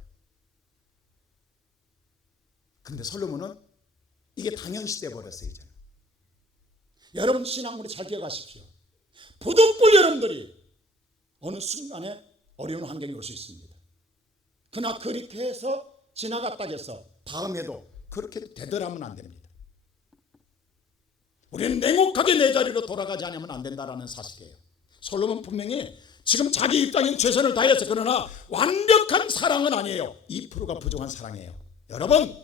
근데 솔로몬은 이게 당연시 돼버렸어요. 이제는. 여러분, 신앙물이 잘 기억하십시오. 부득불 여러분들이 어느 순간에 어려운 환경이 올 수 있습니다. 그러나 그렇게 해서 지나갔다고 해서 다음에도 그렇게 되더라면 안 됩니다. 우리는 냉혹하게 내 자리로 돌아가지 않으면 안 된다는 사실이에요. 솔로몬 분명히 지금 자기 입장에 최선을 다해서, 그러나 완벽한 사랑은 아니에요. 2%가 부족한 사랑이에요. 여러분,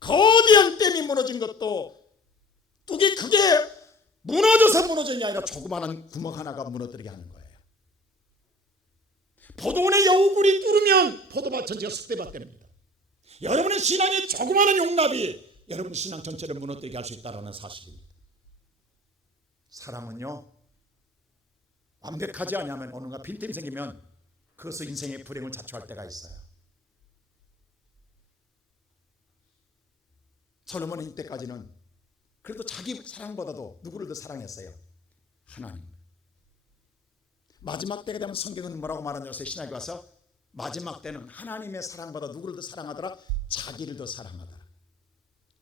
거대한 댐이 무너진 것도 뚝이 크게 무너져서 무너진 게 아니라 조그마한 구멍 하나가 무너뜨리게 하는 거예요. 포도원의 여우굴이 뚫으면 포도밭 전체가 쑥대밭 됩니다. 여러분의 신앙의 조그마한 용납이 여러분 신앙 전체를 무너뜨리게 할 수 있다는 사실입니다. 사랑은요, 완벽하지 않으면 어느가 빈틈이 생기면 그것을 인생의 불행을 자초할 때가 있어요. 솔로몬은 이때까지는 그래도 자기 사랑보다도 누구를 더 사랑했어요? 하나님. 마지막 때가 되면 성경은 뭐라고 말하냐면, 신학에 와서 마지막 때는 하나님의 사랑보다 누구를 더 사랑하더라? 자기를 더 사랑하더라.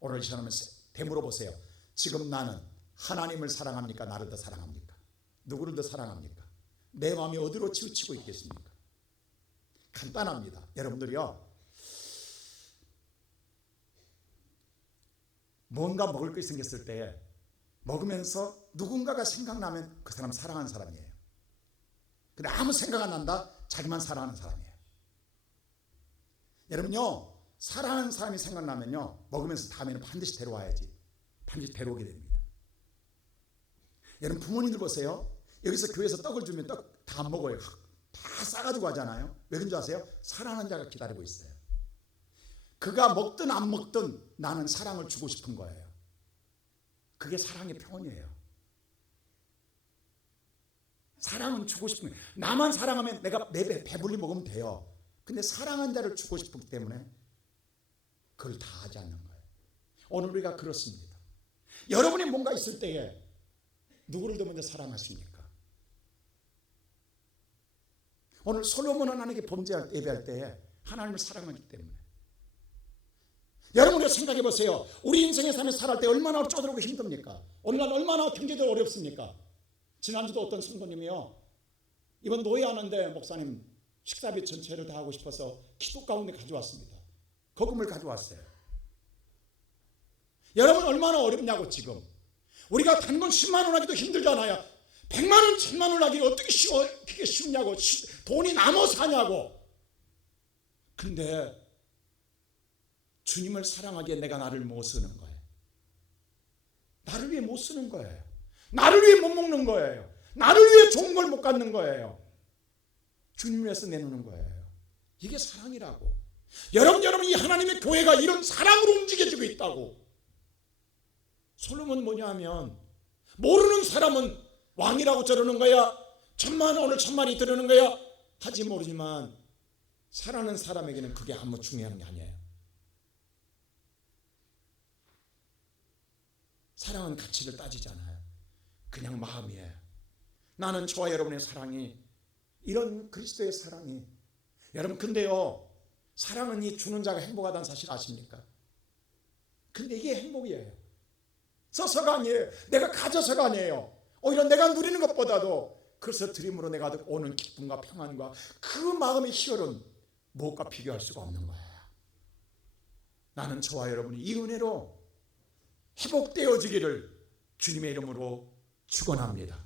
오늘 시간에 되물어보세요. 지금 나는 하나님을 사랑합니까? 나를 더 사랑합니까? 누구를 더 사랑합니까? 내 마음이 어디로 치우치고 있겠습니까? 간단합니다. 여러분들이요, 뭔가 먹을 것이 생겼을 때 먹으면서 누군가가 생각나면 그 사람 사랑하는 사람이에요. 근데 아무 생각 안 난다? 자기만 사랑하는 사람이에요. 여러분요, 사랑하는 사람이 생각나면요, 먹으면서 다음에는 반드시 데려와야지. 반드시 데려오게 됩니다. 여러분 부모님들 보세요. 여기서 교회에서 떡을 주면 떡 다 안 먹어요. 다 싸가지고 하잖아요. 왜 그런 줄 아세요? 사랑하는 자가 기다리고 있어요. 그가 먹든 안 먹든 나는 사랑을 주고 싶은 거예요. 그게 사랑의 표현이에요. 사랑은 주고 싶은 거예요. 나만 사랑하면 내가 배불리 먹으면 돼요. 근데 사랑한 자를 주고 싶기 때문에 그걸 다 하지 않는 거예요. 오늘 우리가 그렇습니다. 여러분이 뭔가 있을 때에 누구를 더 먼저 사랑하십니까? 오늘 솔로몬은 하나님께 범죄할 예배할 때에 하나님을 사랑하기 때문에. 여러분이 생각해 보세요. 우리 인생의 삶에 살아갈 때 얼마나 쪼들고 힘듭니까? 오늘날 얼마나 경제적으로 어렵습니까? 지난주도 어떤 성도님이요, 이번 노예하는데 목사님 식사비 전체를 다 하고 싶어서 기도 가운데 가져왔습니다. 거금을 가져왔어요. 여러분 얼마나 어렵냐고. 지금 우리가 단돈 10만 원 하기도 힘들잖아요. 100만 원, 1000만 원 하기 어떻게 그게 쉽냐고. 돈이 남아서 하냐고. 근데 주님을 사랑하기에 내가 나를 못 쓰는 거예요. 나를 위해 못 쓰는 거예요. 나를 위해 못 먹는 거예요. 나를 위해 좋은 걸 못 갖는 거예요. 주님을 위해서 내놓는 거예요. 이게 사랑이라고. 여러분 이 하나님의 교회가 이런 사랑으로 움직여지고 있다고. 솔로몬 뭐냐 하면, 모르는 사람은 왕이라고 저러는 거야, 오늘 천만이 들으는 거야 하지 모르지만 사랑하는 사람에게는 그게 아무 중요한 게 아니에요. 사랑은 가치를 따지지 않아요. 그냥 마음이에요. 나는 저와 여러분의 사랑이, 이런 그리스도의 사랑이, 여러분 근데요, 사랑은 이 주는 자가 행복하다는 사실 아십니까? 근데 이게 행복이에요. 써서가 아니에요. 내가 가져서가 아니에요. 오히려 내가 누리는 것보다도 그래서 드림으로 내가 오는 기쁨과 평안과 그 마음의 희열은 무엇과 비교할 수가 없는 거예요. 나는 저와 여러분이 이 은혜로 회복되어지기를 주님의 이름으로 축원합니다.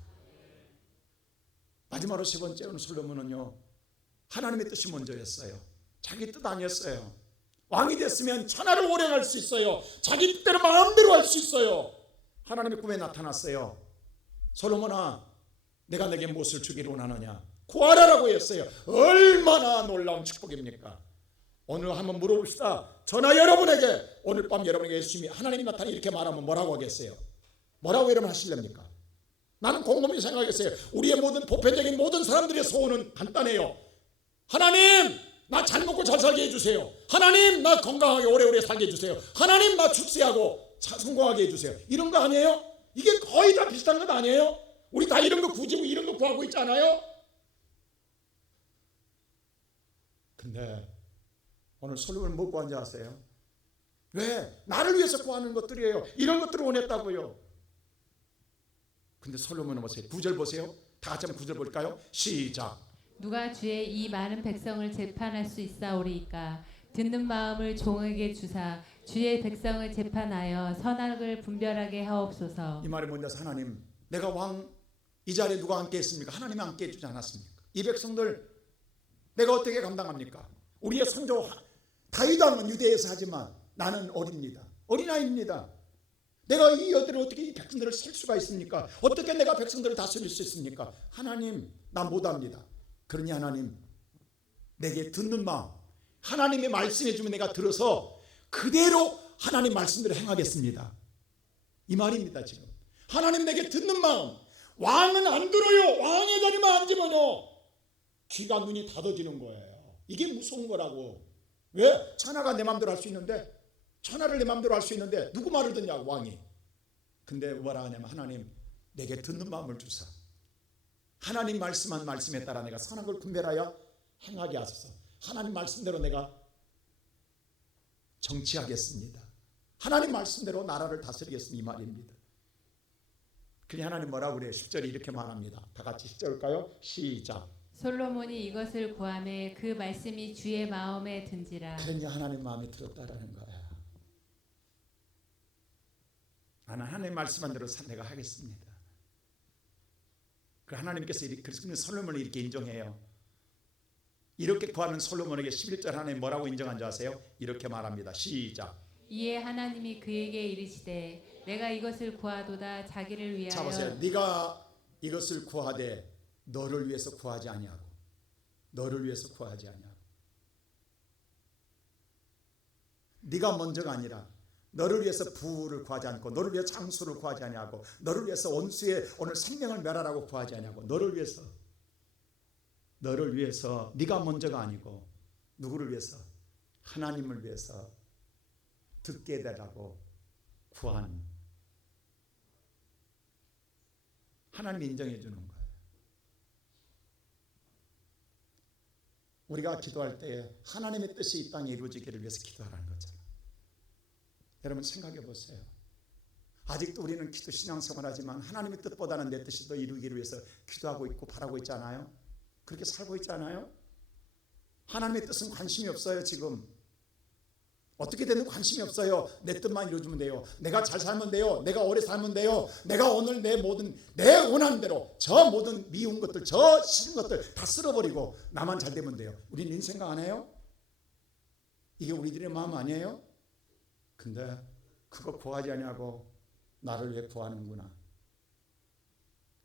마지막으로 세 번째는 솔로몬은요, 하나님의 뜻이 먼저였어요. 자기 뜻 아니었어요. 왕이 됐으면 천하를 오래갈 수 있어요. 자기 뜻대로 마음대로 할 수 있어요. 하나님의 꿈에 나타났어요. 솔로몬아, 내가 내게 무엇을 주기를 원하느냐? 구하라라고 했어요. 얼마나 놀라운 축복입니까? 오늘 한번 물어봅시다. 저나 여러분에게, 오늘 밤 여러분에게 예수님이, 하나님이 나타나 이렇게 말하면 뭐라고 하겠어요? 뭐라고 여러분 하실랍니까? 나는 곰곰이 생각했어요. 우리의 모든 보편적인 모든 사람들의 소원은 간단해요. 하나님, 나 잘 먹고 잘 살게 해주세요. 하나님, 나 건강하게 오래오래 살게 해주세요. 하나님, 나 출세하고 성공하게 해주세요. 이런 거 아니에요? 이게 거의 다 비슷한 것 아니에요? 우리 다 이런 거 구지고 이런 거 구하고 있잖아요. 근데 오늘 솔로몬은 뭐 구한지 아세요? 왜? 나를 위해서 구하는 것들이에요. 이런 것들을 원했다고요. 근데 솔로몬은 보세요. 9절 보세요. 다 같이 한번 9절 볼까요? 시작. 누가 주의 이 많은 백성을 재판할 수 있사오리이까? 듣는 마음을 종에게 주사 주의 백성을 재판하여 선악을 분별하게 하옵소서. 이 말이 뭔지 아세요? 하나님, 내가 왕 이 자리에 누가 앉게 했습니까? 하나님이 앉게 해주지 않았습니까? 이 백성들 내가 어떻게 감당합니까? 우리의 선조 다윗 왕은 유대에서 하지만 나는 어린아이입니다. 내가 이 여들을 어떻게 이 백성들을 셀 수가 있습니까? 어떻게 내가 백성들을 다스릴 수 있습니까? 하나님, 나 못합니다. 그러니 하나님, 내게 듣는 마음, 하나님의 말씀해 주면 내가 들어서 그대로 하나님 말씀대로 행하겠습니다. 이 말입니다. 지금 하나님 내게 듣는 마음. 왕은 안 들어요. 왕의 자리만 앉으면요, 귀가 눈이 닫아지는 거예요. 이게 무서운 거라고. 왜? 천하가 내 마음대로 할 수 있는데, 천하를 내 마음대로 할 수 있는데 누구 말을 듣냐고, 왕이. 근데 뭐라 하냐면, 하나님 내게 듣는 마음을 주사 하나님 말씀한 말씀에 따라 내가 선악을 분별하여 행하게 하소서. 하나님 말씀대로 내가 정치하겠습니다. 하나님 말씀대로 나라를 다스리겠습니다. 이 말입니다. 그러니 하나님 뭐라고 그래요? 10절이 이렇게 말합니다. 다 같이 10절일까요? 시작. 솔로몬이 이것을 구하매 그 말씀이 주의 마음에 든지라. 그러니 하나님 마음에 들었다라는 거야. 나는 하나님 말씀한 대로 내가 하겠습니다. 그 하나님께서 그래서 솔로몬을 이렇게 인정해요. 이렇게 구하는 솔로몬에게 11절 하나님 뭐라고 인정한 줄 아세요? 이렇게 말합니다. 시작. 이에 하나님이 그에게 이르시되 내가 이것을 구하도다 자기를 위하여. 자 보세요. 네가 이것을 구하되 너를 위해서 구하지 아니하고 너를 위해서 구하지 아니하고 네가 먼저가 아니라 너를 위해서 부를 구하지 않고 너를 위해서 장수를 구하지 아니하고 너를 위해서 원수의 오늘 생명을 멸하라고 구하지 아니하고 너를 위해서 네가 먼저가 아니고 누구를 위해서? 하나님을 위해서 듣게 되라고 구하는 하나님이 인정해 주는 거예요. 우리가 기도할 때 하나님의 뜻이 이 땅에 이루어지기를 위해서 기도하라는 거잖아요. 여러분 생각해 보세요. 아직도 우리는 기도 신앙생활하지만 하나님의 뜻보다는 내 뜻이 더 이루기를 위해서 기도하고 있고 바라고 있잖아요. 그렇게 살고 있잖아요. 하나님의 뜻은 관심이 없어요. 지금 어떻게 되는 관심이 없어요. 내 뜻만 이루어주면 돼요. 내가 잘 살면 돼요. 내가 오래 살면 돼요. 내가 오늘 내 원하는 대로 저 모든 미운 것들 저 싫은 것들 다 쓸어버리고 나만 잘 되면 돼요. 우리는 이런 생각 안 해요? 이게 우리들의 마음 아니에요? 근데 그거 구하지 아니하고 나를 왜 구하는구나.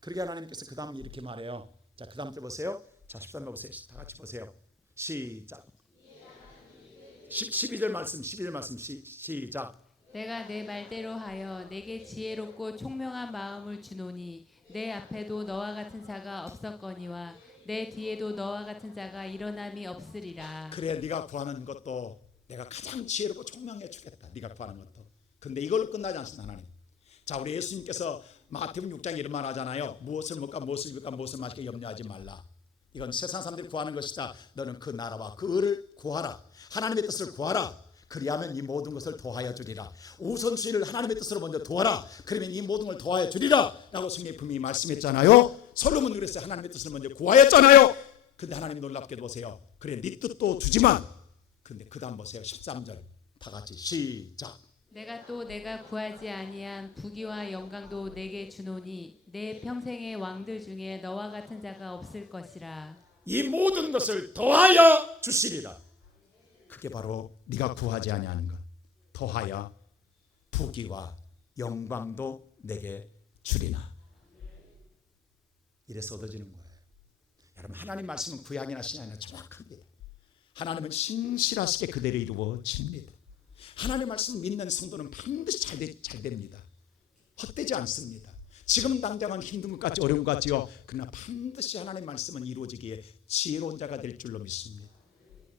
그러게 하나님께서 그 다음 이렇게 말해요. 자, 그 다음 때 보세요. 자, 13절 보세요. 다 같이 보세요. 시작. 12절 말씀 시작. 내가 내 말대로 하여 내게 지혜롭고 총명한 마음을 주노니 내 앞에도 너와 같은 자가 없었거니와 내 뒤에도 너와 같은 자가 일어남이 없으리라. 그래 네가 구하는 것도 내가 가장 지혜롭고 총명해 주겠다. 네가 구하는 것도. 근데 이걸로 끝나지 않습니다. 하나님. 자, 우리 예수님께서 마태복음 6장에 이런 말 하잖아요. 무엇을 먹까 무엇을 입을까 무엇을 마실까 염려하지 말라. 이건 세상 사람들이 구하는 것이다. 너는 그 나라와 그 의를 구하라. 하나님의 뜻을 구하라. 그리하면 이 모든 것을 더하여 주리라. 우선순위를 하나님의 뜻으로 먼저 도하라. 그러면 이 모든 걸 더하여 주리라 라고 성경이 분명히 말씀했잖아요. 솔로몬은 그랬어요. 하나님의 뜻을 먼저 구하였잖아요. 근데 하나님이 놀랍게도 보세요. 그래 네 뜻도 주지만 근데 그 다음 보세요. 13절 다 같이 시작. 내가 구하지 아니한 부귀와 영광도 내게 주노니 내 평생의 왕들 중에 너와 같은 자가 없을 것이라. 이 모든 것을 더하여 주시리라. 그게 바로 네가 구하지 아니하는 것. 더하여 부귀와 영광도 내게 주리나. 이래서 얻어지는 거예요. 여러분 하나님 말씀은 구약이나 신약이나 정확합니다. 하나님은 신실하시게 그대로 이루어집니다. 하나님의 말씀 믿는 성도는 반드시 잘 됩니다. 헛되지 않습니다. 지금 당장은 힘든 것 같지 어려운 것 같지요. 그러나 반드시 하나님의 말씀은 이루어지기에 지혜로운 자가 될 줄로 믿습니다.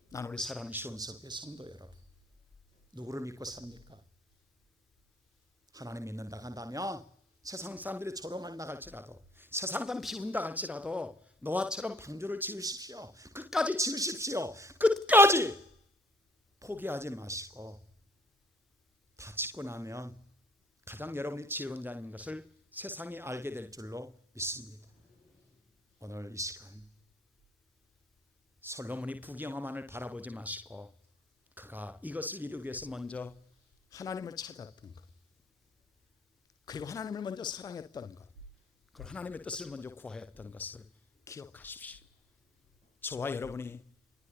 나는 우리 사랑하는 시온석의 성도 여러분, 누구를 믿고 삽니까? 하나님 믿는다 한다면 세상 사람들이 조롱한다 할지라도 세상 사람 비운다 할지라도 노아처럼 방주를 지으십시오. 끝까지 지으십시오. 끝까지 포기하지 마시고 다 짓고 나면 가장 여러분이 지혜로운 자인 것을 세상이 알게 될 줄로 믿습니다. 오늘 이 시간 솔로몬이 부귀영화만을 바라보지 마시고 그가 이것을 이루기 위해서 먼저 하나님을 찾았던 것, 그리고 하나님을 먼저 사랑했던 것, 그리고 하나님의 뜻을 먼저 구하였던 것을 기억하십시오. 저와 여러분이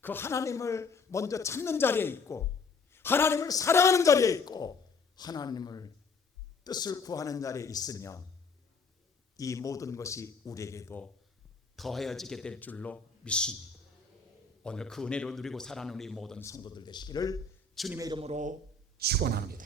그 하나님을 먼저 찾는 자리에 있고 하나님을 사랑하는 자리에 있고 하나님을 뜻을 구하는 자리에 있으면 이 모든 것이 우리에게도 더하여지게 될 줄로 믿습니다. 오늘 그 은혜를 누리고 살아가는 우리 모든 성도들 되시기를 주님의 이름으로 축원합니다.